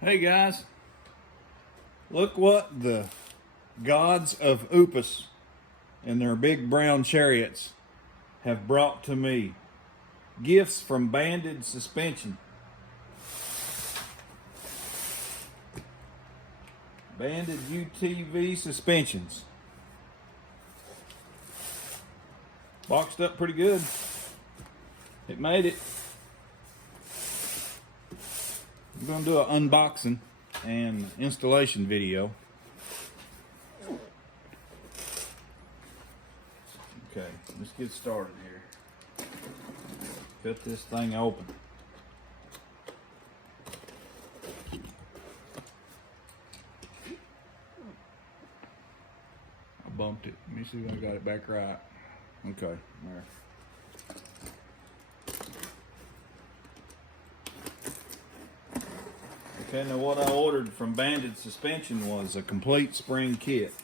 Hey guys, look what the gods of Upus and their big brown chariots have brought to me. Gifts from Bandit Suspension. Bandit UTV suspensions. Boxed up pretty good. It made it. I'm going to do an unboxing and installation video. Okay, let's get started here. Cut this thing open. I bumped it. Let me see if I got it back right. Okay, there. Okay, now what I ordered from Bandit Suspension was a complete spring kit.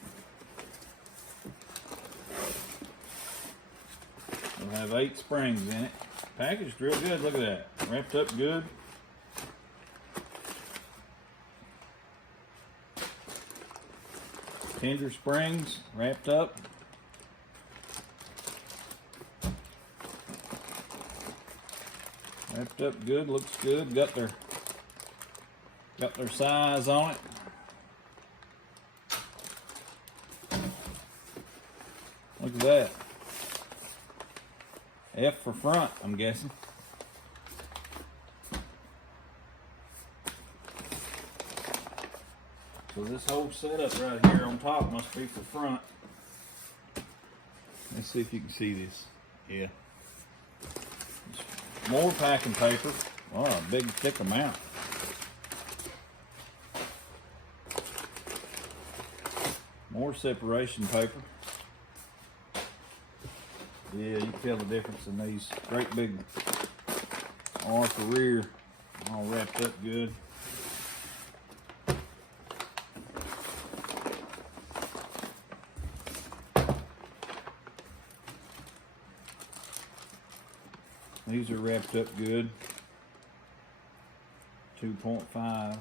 It'll have 8 springs in it. Packaged real good, look at that. Wrapped up good. Tender springs, wrapped up. Wrapped up good, looks good. Got their size on it. Look at that. F for front, I'm guessing. So this whole setup right here on top must be for front. Let's see if you can see this. Yeah. More packing paper. Oh, a big thick amount. More separation paper. Yeah, you can tell the difference in these great big arc rear, all wrapped up good. These are wrapped up good. 2.5.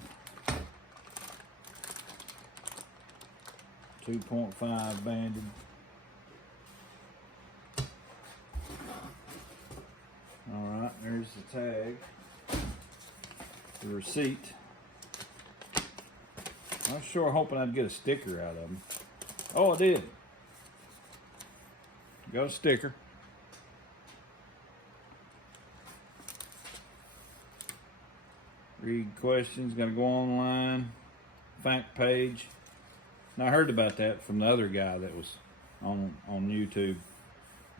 2.5 banded. Alright, there's the tag. The receipt. I was sure hoping I'd get a sticker out of them. Oh, I did. Got a sticker. Read questions, gotta go online. Fact page. Now I heard about that from the other guy that was on YouTube.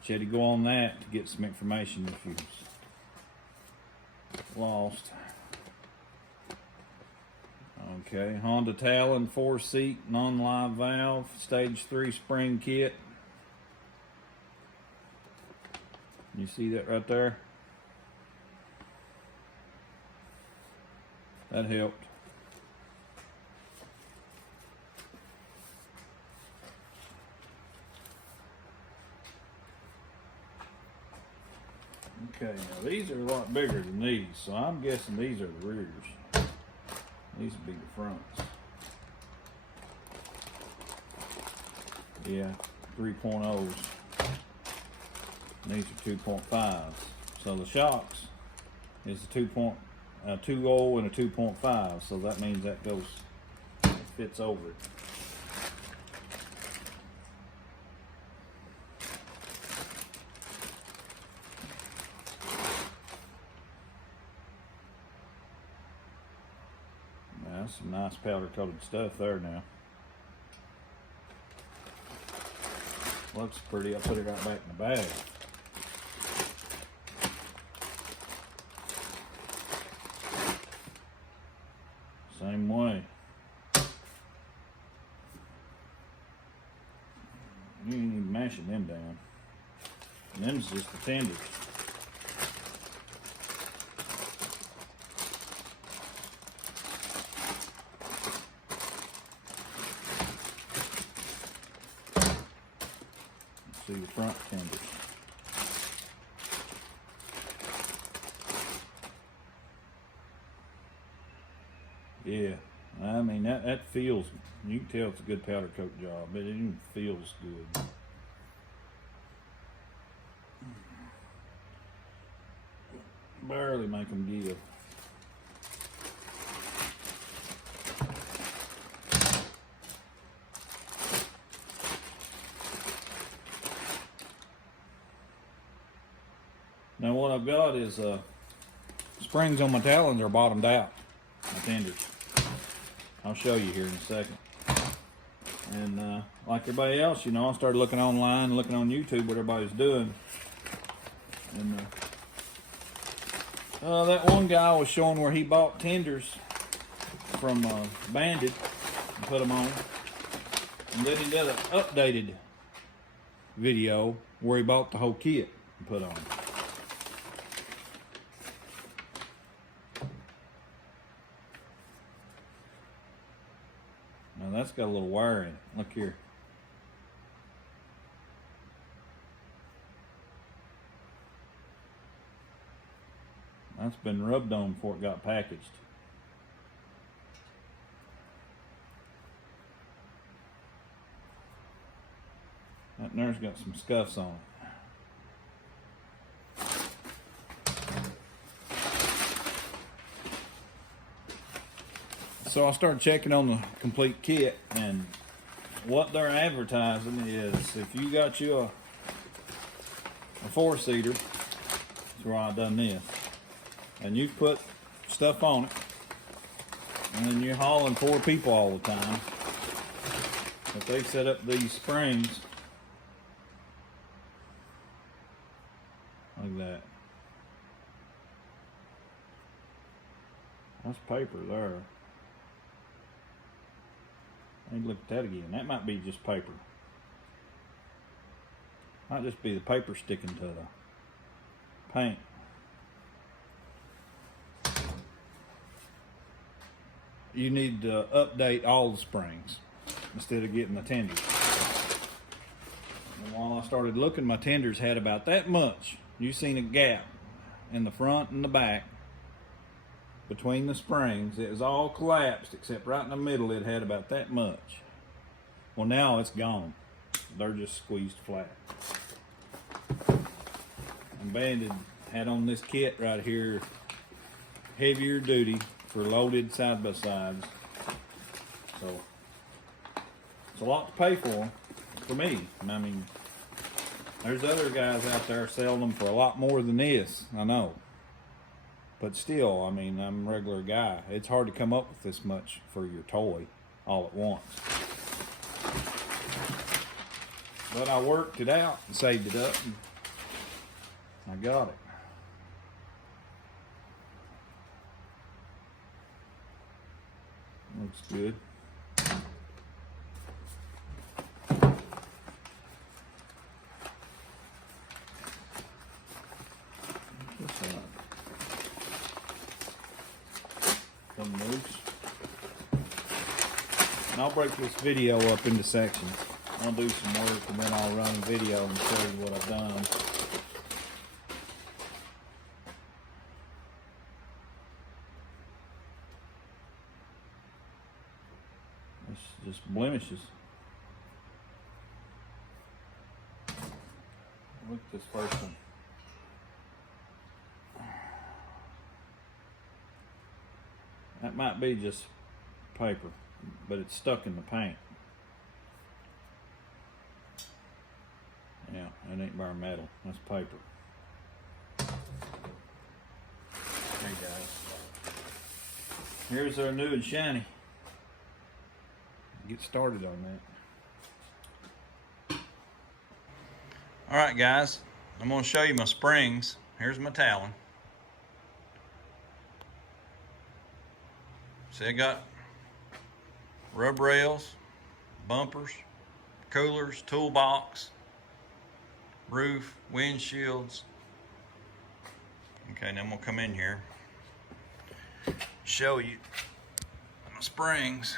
He had to go on that to get some information if you was lost. Okay, Honda Talon 4-seat non-live valve, stage 3 spring kit. You see that right there? That helped. Okay, now these are a lot bigger than these, so I'm guessing these are the rears. These would be the fronts. Yeah, 3.0s. These are 2.5s. So the shocks is a 2.0 and a 2.5, so that means that goes, it fits over it. That's some nice powder coated stuff there now. Looks pretty. I'll put it right back in the bag. Same way. You ain't even mashing them down. And them's just the tenders. See the front tenders. Yeah, I mean that feels. You can tell it's a good powder coat job, but it even feels good. Barely make them give. Now what I've got is springs on my talons are bottomed out, my tenders. I'll show you here in a second. And like everybody else, you know, I started looking online, looking on YouTube what everybody's doing. And that one guy was showing where he bought tenders from Bandit and put them on. And then he did an updated video where he bought the whole kit and put on. Now that's got a little wire in it. Look here. That's been rubbed on before it got packaged. That there's got some scuffs on it. So I started checking on the complete kit, and what they're advertising is if you got you a four-seater, that's where I done this, and you put stuff on it, and then you're hauling 4 people all the time, if they set up these springs like that, that's paper there. I need to look at that again. That might be just paper. Might just be the paper sticking to the paint. You need to update all the springs instead of getting the tenders. And while I started looking, my tenders had about that much. You seen a gap in the front and the back between the springs. It was all collapsed except right in the middle it had about that much. Well, now it's gone. They're just squeezed flat. And Bandit had on this kit right here, heavier duty for loaded side-by-sides. So it's a lot to pay for me. And I mean, there's other guys out there selling them for a lot more than this, I know. But still, I mean, I'm a regular guy. It's hard to come up with this much for your toy all at once. But I worked it out and saved it up, and I got it. Looks good. Come loose. And I'll break this video up into sections. I'll do some work and then I'll run a video and show you what I've done. It's just blemishes. Look at this first one. That might be just paper, but it's stuck in the paint. Yeah, that ain't bare metal. That's paper. Hey guys. Here's our new and shiny. Get started on that. Alright guys, I'm going to show you my springs. Here's my Talon. See, I got rub rails, bumpers, coolers, toolbox, roof, windshields. Okay, now I'm gonna come in here, show you my springs.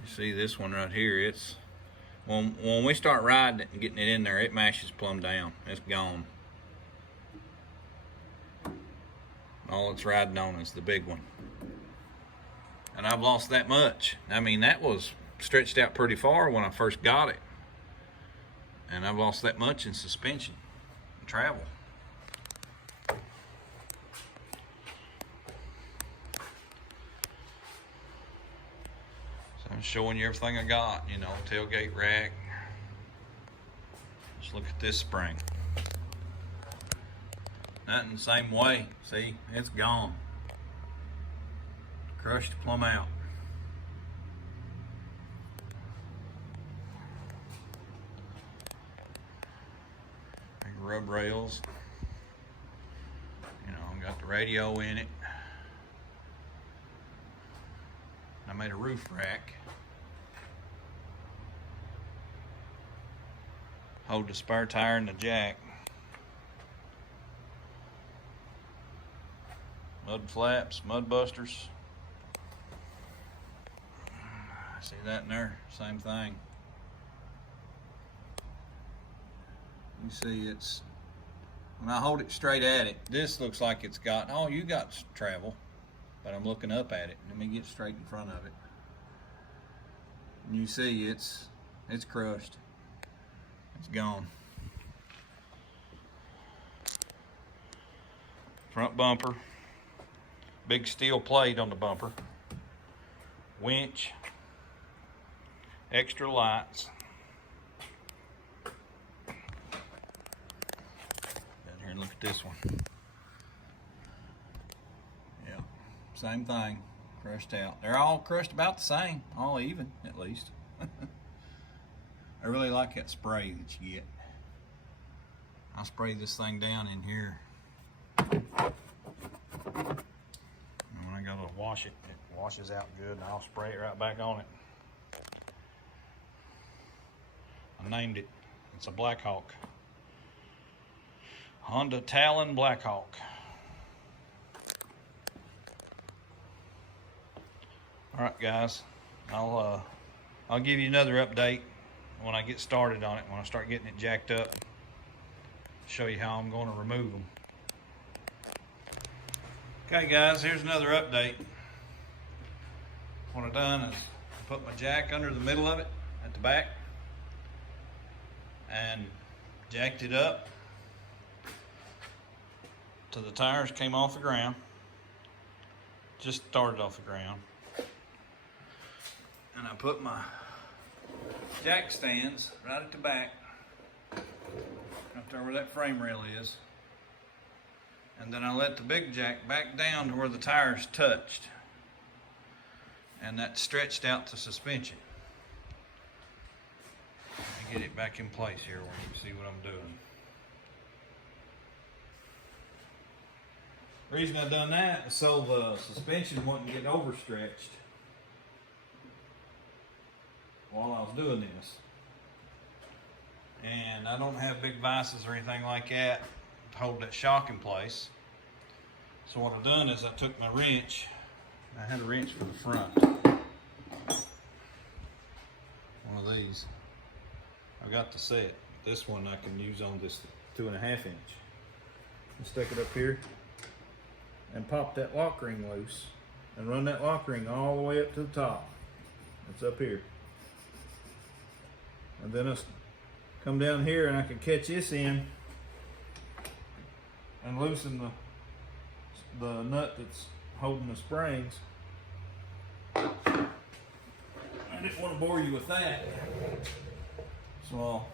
You see this one right here, it's When we start riding it and getting it in there, it mashes plumb down. It's gone. All it's riding on is the big one. And I've lost that much. I mean, that was stretched out pretty far when I first got it. And I've lost that much in suspension and travel. I'm showing you everything I got, you know, tailgate rack. Just look at this spring. Nothing the same way. See, it's gone. Crushed plumb out. Big rub rails. You know, got the radio in it. I made a roof rack. Hold the spare tire and the jack. Mud flaps, mud busters. See that in there? Same thing. You see it's, when I hold it straight at it, this looks like it's got, oh, you got travel. But I'm looking up at it. Let me get straight in front of it. And you see it's crushed. It's gone. Front bumper. Big steel plate on the bumper. Winch. Extra lights. Down here and look at this one. Yeah, same thing. Crushed out. They're all crushed about the same. All even, at least. I really like that spray that you get. I'll spray this thing down in here. And when I go to wash it, it washes out good, and I'll spray it right back on it. I named it. It's a Blackhawk. Honda Talon Blackhawk. All right, guys. I'll give you another update when I get started on it, when I start getting it jacked up. Show you how I'm going to remove them. Okay guys, here's another update. What I've done is put my jack under the middle of it at the back and jacked it up till the tires came off the ground. Just started off the ground. And I put my jack stands right at the back, up there where that frame rail is. And then I let the big jack back down to where the tires touched. And that stretched out the suspension. Let me get it back in place here where you can see what I'm doing. The reason I done that is so the suspension wouldn't get overstretched while I was doing this. And I don't have big vices or anything like that to hold that shock in place. So what I've done is I took my wrench. I had a wrench for the front. One of these. I got the set. This one I can use on this 2.5 inch. And stick it up here and pop that lock ring loose and run that lock ring all the way up to the top. It's up here. And then I come down here and I can catch this in and loosen the nut that's holding the springs. I didn't want to bore you with that. So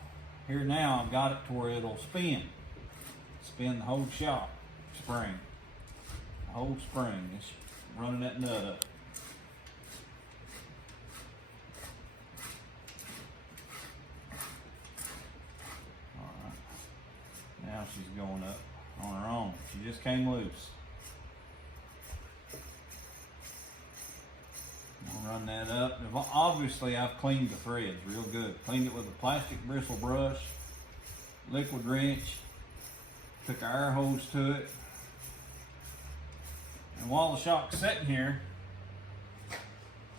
here now I've got it to where it'll spin the whole shock spring. The whole spring. It's running that nut up. Now she's going up on her own. She just came loose. I'm gonna run that up. Obviously, I've cleaned the threads real good. Cleaned it with a plastic bristle brush, liquid wrench, took an air hose to it. And while the shock's sitting here,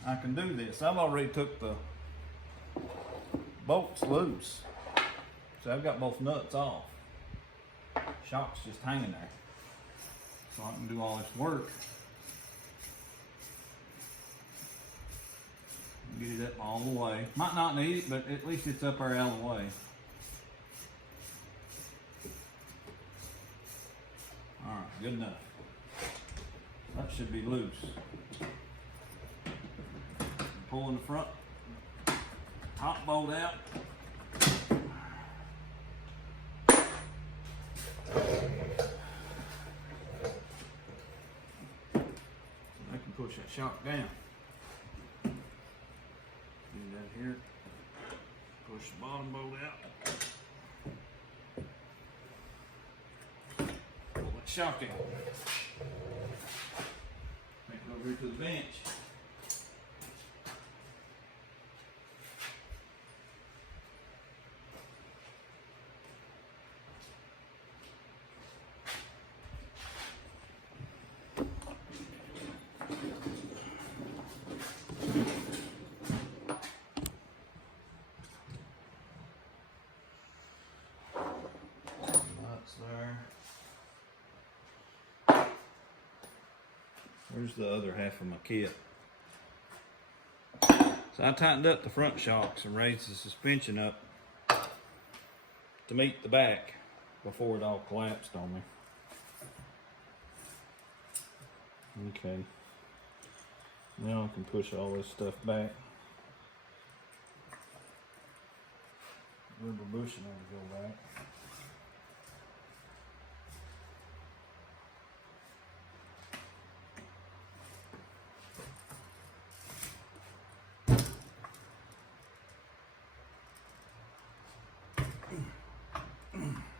I can do this. I've already took the bolt's loose. So I've got both nuts off. Shock's just hanging there. So I can do all this work. Get it up all the way. Might not need it, but at least it's up there out of the way. Alright, good enough. That should be loose. Pulling the front top bolt out. I can push that shock down. Do that here. Push the bottom bolt out. Pull that shock out. Take it over here to the bench. There's the other half of my kit. So I tightened up the front shocks and raised the suspension up to meet the back before it all collapsed on me. Okay. Now I can push all this stuff back. Rubber bushing ought to go back.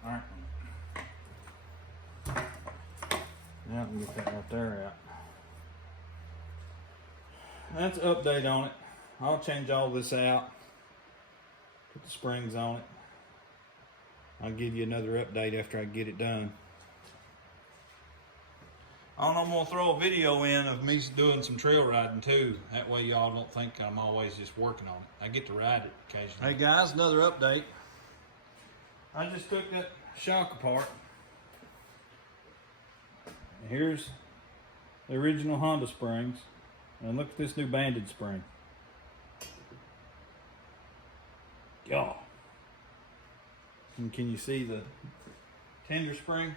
Alright. Now I can get that right there out. That's an update on it. I'll change all this out. Put the springs on it. I'll give you another update after I get it done. I'm gonna throw a video in of me doing some trail riding too. That way y'all don't think I'm always just working on it. I get to ride it occasionally. Hey guys, another update. I just took that shock apart. Here's the original Honda springs. And look at this new Bandit spring. Yeah. And can you see the tender spring?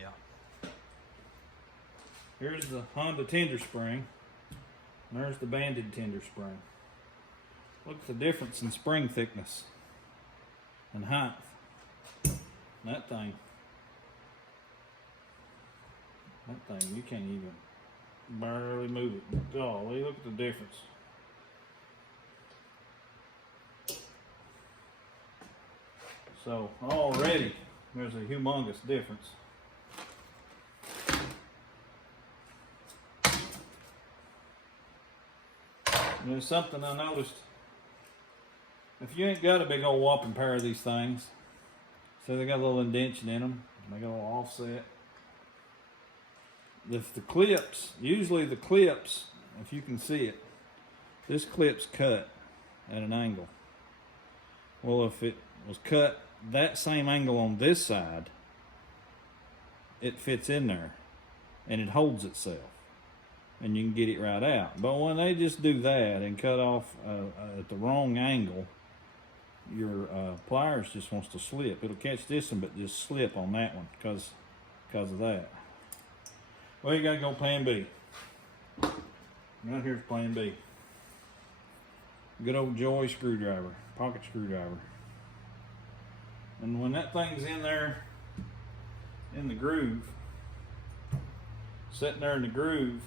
Yeah. Here's the Honda tender spring. And there's the Bandit tender spring. Look at the difference in spring thickness and height. That thing, you can't even barely move it. Golly, look at the difference. So already there's a humongous difference. And there's something I noticed. If you ain't got a big old whopping pair of these things, so they got a little indentation in them, and they got a little offset. If the clips, usually the clips, if you can see it, this clip's cut at an angle. Well, if it was cut that same angle on this side, it fits in there and it holds itself and you can get it right out. But when they just do that and cut off at the wrong angle, your pliers just wants to slip. It'll catch this one but just slip on that one because of that. Well, you gotta go plan B. Right here's plan B. Good old Joy screwdriver, pocket screwdriver. And when that thing's in there, in the groove, sitting there in the groove,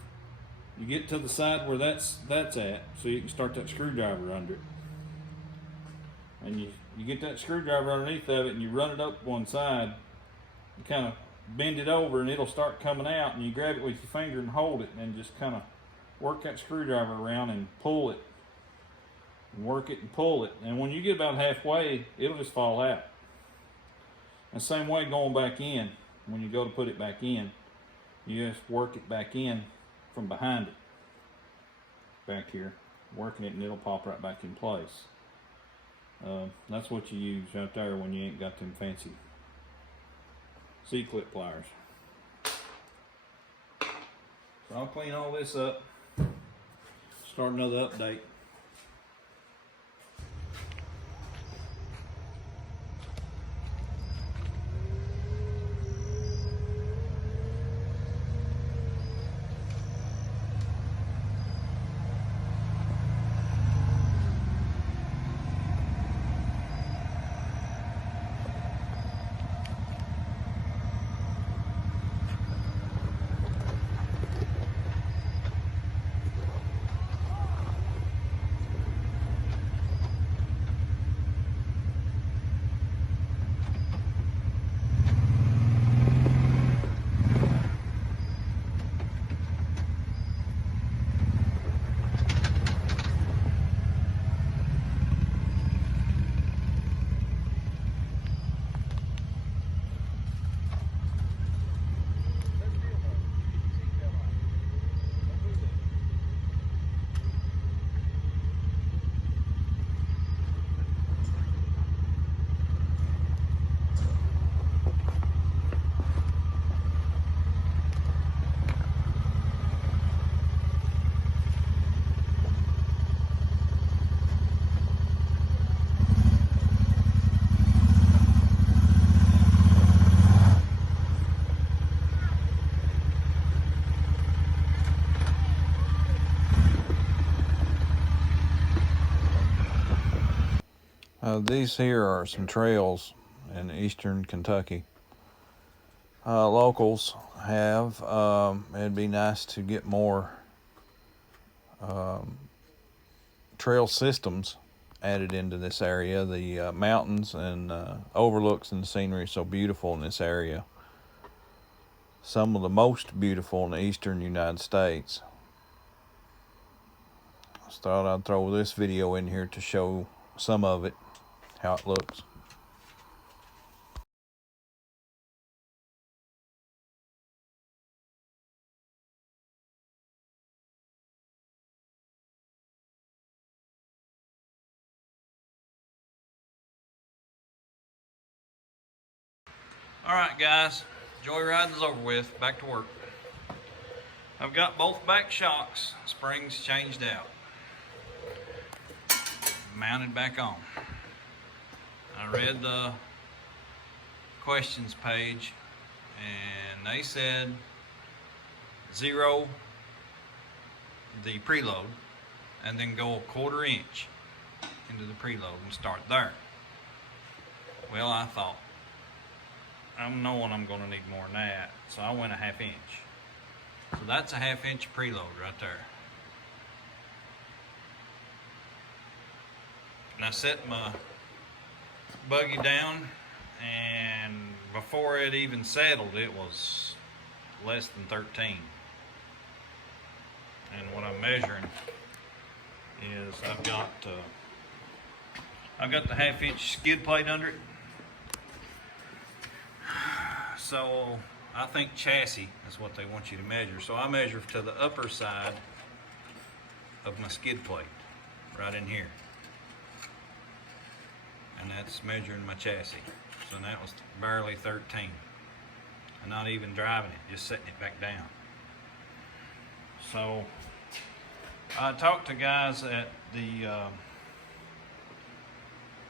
you get to the side where that's at, so you can start that screwdriver under it. And you get that screwdriver underneath of it and you run it up one side, you kind of bend it over and it'll start coming out, and you grab it with your finger and hold it and just kind of work that screwdriver around and pull it. And work it and pull it. And when you get about halfway, it'll just fall out. And same way going back in. When you go to put it back in, you just work it back in from behind it. Back here. Working it and it'll pop right back in place. That's what you use right there when you ain't got them fancy C-clip pliers. So I'll clean all this up, start another update. These here are some trails in eastern Kentucky. Locals have. It'd be nice to get more trail systems added into this area. The mountains and overlooks and the scenery is so beautiful in this area. Some of the most beautiful in the eastern United States. I just thought I'd throw this video in here to show some of it, how it looks. Alright guys, joyriding's over with, back to work. I've got both back shocks, springs changed out, mounted back on. I read the questions page and they said 0 the preload and then go 1/4 inch into the preload and start there. Well, I thought, I'm knowing I'm going to need more than that, so I went 1/2 inch. So that's 1/2 inch preload right there. And I set my buggy down, and before it even settled, it was less than 13. And what I'm measuring is I've got the 1/2 inch skid plate under it. So I think chassis is what they want you to measure. So I measure to the upper side of my skid plate, right in here. And that's measuring my chassis. So that was barely 13. And not even driving it, just setting it back down. So I talked to guys at the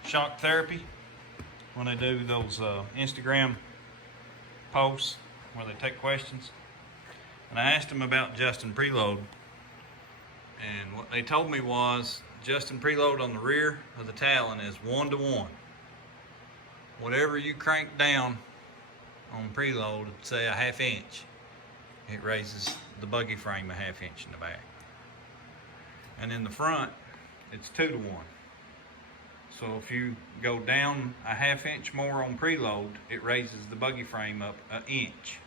shock therapy when they do those Instagram posts where they take questions, and I asked them about Justin preload, and what they told me was Justin preload on the rear of the Talon is 1-to-1. Whatever you crank down on preload, say 1/2 inch, it raises the buggy frame 1/2 inch in the back. And in the front, it's 2-to-1. So if you go down 1/2 inch more on preload, it raises the buggy frame up 1 inch.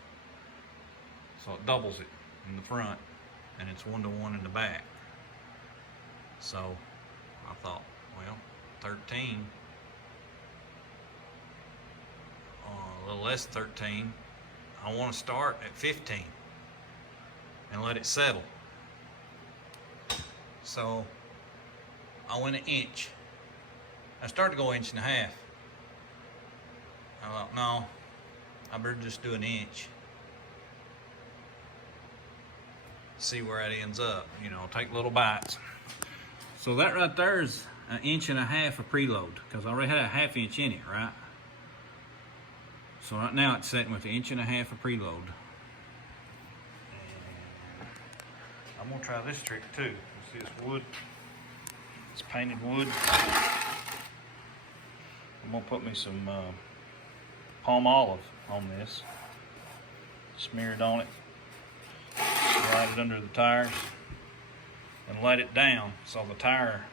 So it doubles it in the front, and it's 1-to-1 in the back. So I thought, well, 13, a little less than 13, I want to start at 15 and let it settle. So I went 1 inch I started to go 1.5 inches. I thought, no, I better just do 1 inch. See where it ends up, you know, take little bites. So that right there is 1.5 inches of preload, because I already had a 1/2 inch in it, right? So right now it's sitting with 1.5 inches of preload. And I'm gonna try this trick too. See this wood? It's painted wood. I'm gonna put me some palm olive on this. Smear it on it. Slide it under the tires and let it down so the tire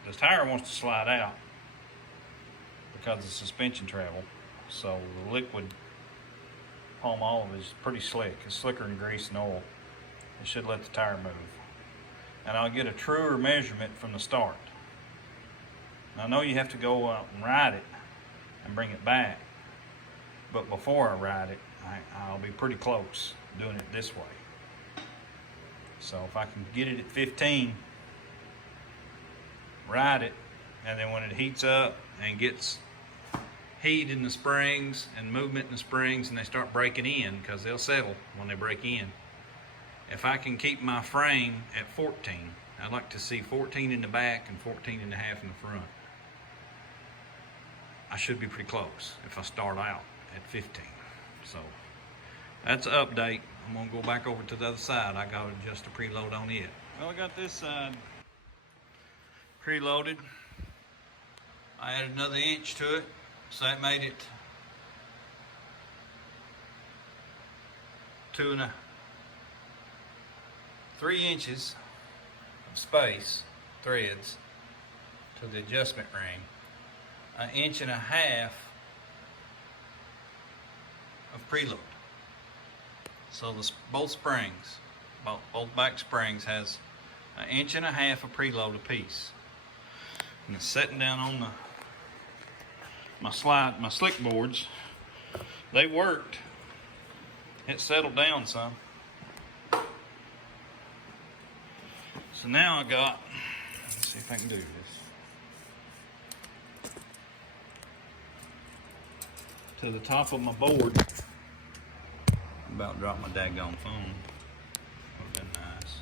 wants to slide out because of suspension travel. So the liquid palm olive is pretty slick. It's slicker than grease and oil. It should let the tire move. And I'll get a truer measurement from the start. Now, I know you have to go out and ride it and bring it back, but before I ride it, I'll be pretty close doing it this way. So if I can get it at 15, ride it, and then when it heats up and gets heat in the springs and movement in the springs and they start breaking in, because they'll settle when they break in. If I can keep my frame at 14, I'd like to see 14 in the back and 14.5 in the front. I should be pretty close if I start out at 15. So that's an update. I'm gonna go back over to the other side. I got to adjust the preload on it. Well, I got this side preloaded. I added another 1 inch to it, so that made it 3 inches of space, threads, to the adjustment ring. 1.5 inches of preload. So both springs, both back springs has 1.5 inches of preload apiece. And it's sitting down on my slick boards. They worked. It settled down some. So now I got, let's see if I can do this. To the top of my board. I'm about to drop my daggone phone. Would have been nice.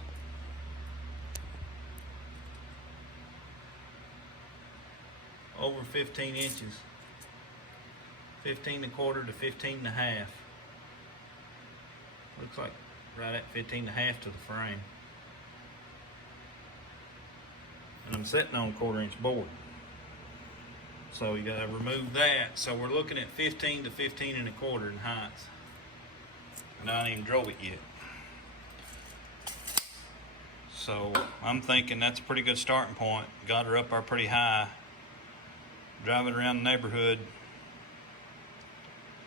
Over 15 inches. 15.25 to 15.5. Looks like right at 15.5 to the frame. And I'm sitting on a 1/4 inch board. So you gotta remove that. So we're looking at 15 to 15.25 in heights. And I ain't even drove it yet. So I'm thinking that's a pretty good starting point. Got her up there pretty high. Drive it around the neighborhood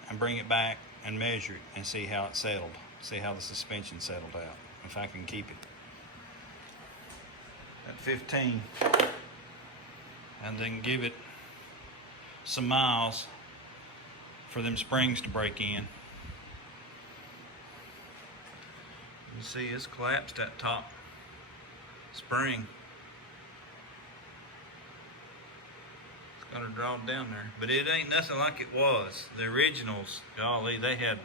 and bring it back and measure it and see how it settled. See how the suspension settled out. If I can keep it at 15. And then give it some miles for them springs to break in. You see it's collapsed, that top spring. It's got her drawn down there. But it ain't nothing like it was. The originals, golly, they had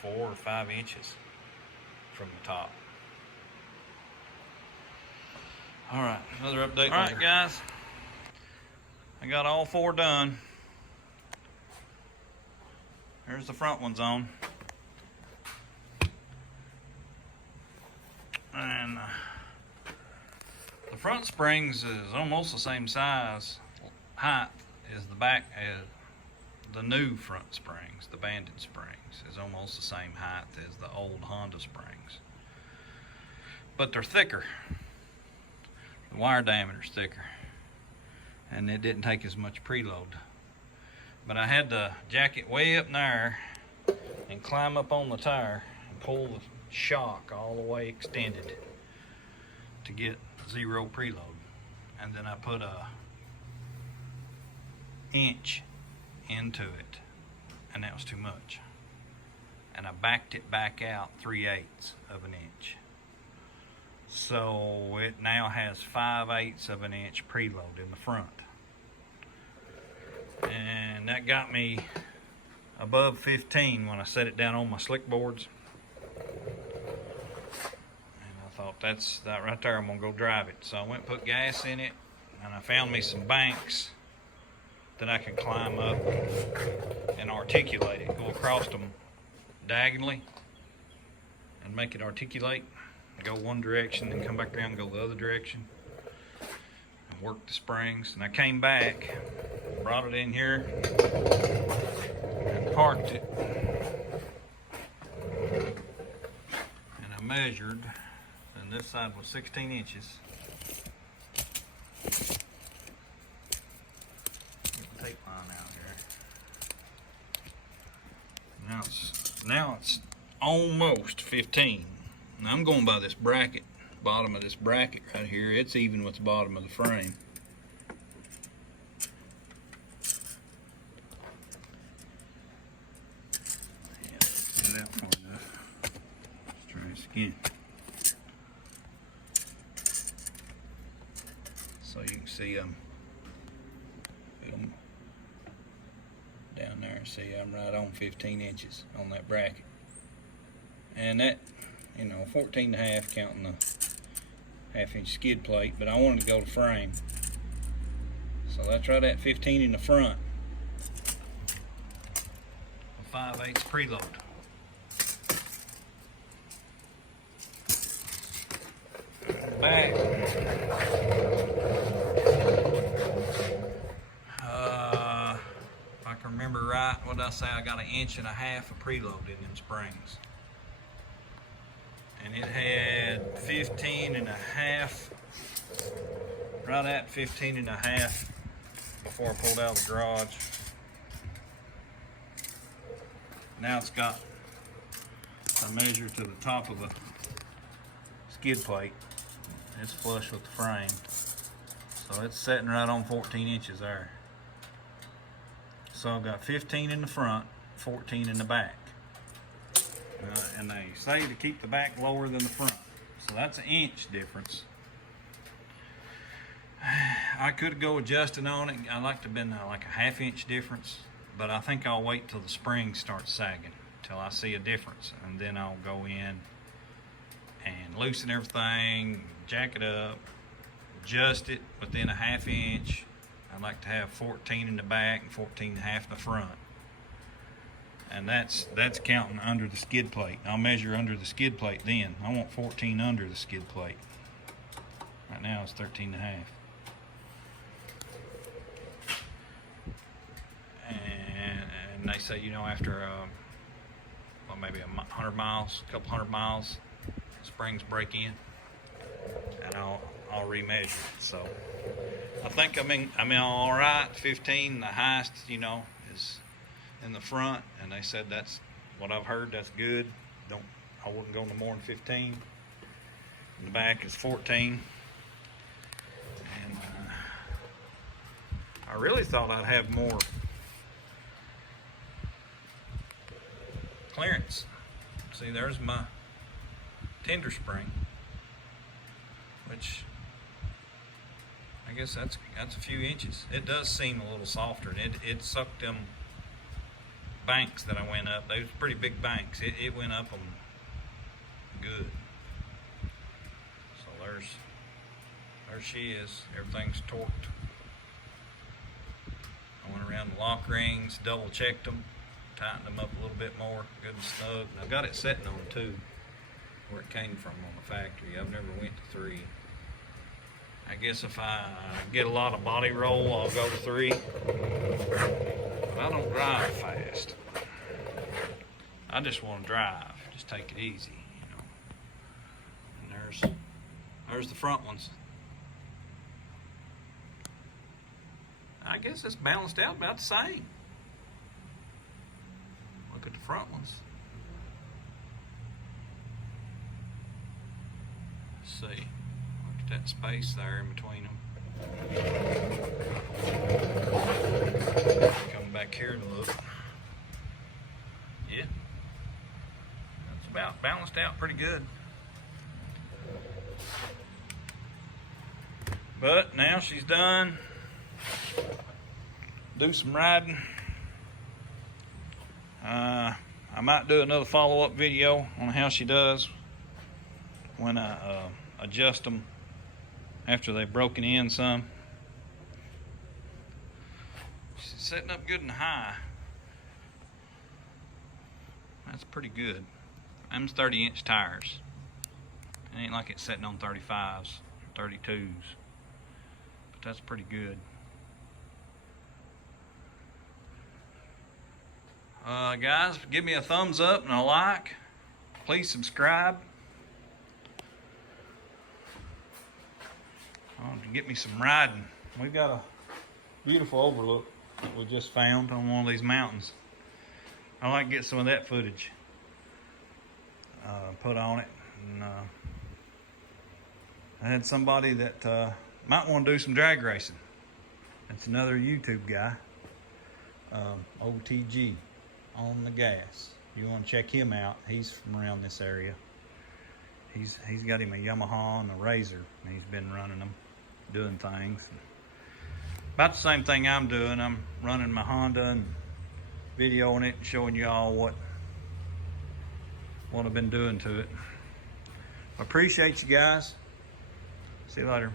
4 or 5 inches from the top. All right, another update. All right, guys. I got all 4 done. There's the front ones on. And the front springs is almost the same size, height as the back, as the new front springs. The Bandit springs is almost the same height as the old Honda springs. But they're thicker. The wire diameter's thicker. And it didn't take as much preload. But I had to jack it way up there and climb up on the tire and pull the shock all the way extended to get 0 preload. And then I put a inch into it, and that was too much. And I backed it back out 3/8 of an inch. So it now has 5/8 of an inch preload in the front. And that got me above 15 when I set it down on my slick boards. And I thought, that's that right there, I'm gonna go drive it. So I went and put gas in it, and I found me some banks that I can climb up and articulate it, go across them diagonally and make it articulate, go one direction, then come back around and go the other direction, and work the springs. And I came back, brought it in here, and parked it, and I measured, and this side was 16 inches. Get the tape line out here. Now it's almost 15. Now I'm going by this bracket, bottom of this bracket right here. It's even with the bottom of the frame. Yeah, get it out far enough. Let's try this again. So you can see down there. See, I'm right on 15 inches on that bracket. And that, 14 and a half counting the half-inch skid plate, but I wanted to go to frame. So that's right at 15 in the front. A 5/8 preload. Back. If I can remember right, what did I say? I got 1.5 inches of preload in them springs. And it had 15 and a half, right at 15 and a half before I pulled out of the garage. Now it's got a measure to the top of the skid plate. It's flush with the frame. So it's sitting right on 14 inches there. So I've got 15 in the front, 14 in the back. And they say to keep the back lower than the front. So that's 1 inch difference. I could go adjusting on it. I like to have been like a 1/2 inch difference, but I think I'll wait till the spring starts sagging, till I see a difference, and then I'll go in and loosen everything, jack it up, adjust it within a 1/2 inch. I'd like to have 14 in the back and 14 and a half in the front. And that's counting under the skid plate. I'll measure under the skid plate then. I want 14 under the skid plate. Right now it's 13 and a half. And they say, after maybe 100 miles, a couple 100 miles, springs break in, and I'll remeasure it. So I think I'm all right. 15, the highest, is in the front, and they said that's what I've heard. That's good. I wouldn't go no more than 15. In the back is 14, and I really thought I'd have more clearance. See, there's my tender spring, which I guess that's a few inches. It does seem a little softer, and it sucked them banks that I went up. Those pretty big banks. It went up them good. So there she is. Everything's torqued. I went around the lock rings, double checked them, tightened them up a little bit more, good and snug. And I've got it setting on 2, where it came from on the factory. I've never went to 3. I guess if I get a lot of body roll, I'll go to 3. But I don't drive fast. I just want to drive, just take it easy, And there's the front ones. I guess it's balanced out about the same. Look at the front ones. Let's see. Look at that space there in between them. Come back here and look. Yeah. That's about balanced out pretty good. But now she's done. Do some riding. I might do another follow-up video on how she does when I adjust them after they've broken in some. She's setting up good and high. That's pretty good. Them's 30-inch tires. It ain't like it's sitting on 35s, 32s. But that's pretty good. Guys, give me a thumbs up and a like. Please subscribe. Get me some riding. We've got a beautiful overlook that we just found on one of these mountains. I like to get some of that footage put on it. And I had somebody that might want to do some drag racing. It's another YouTube guy, OTG on the gas. You want to check him out? He's from around this area. He's got him a Yamaha and a Razor, and he's been running them, doing things. About the same thing I'm doing. I'm running my Honda and videoing it and showing you all what I've been doing to it. I appreciate you guys. See you later.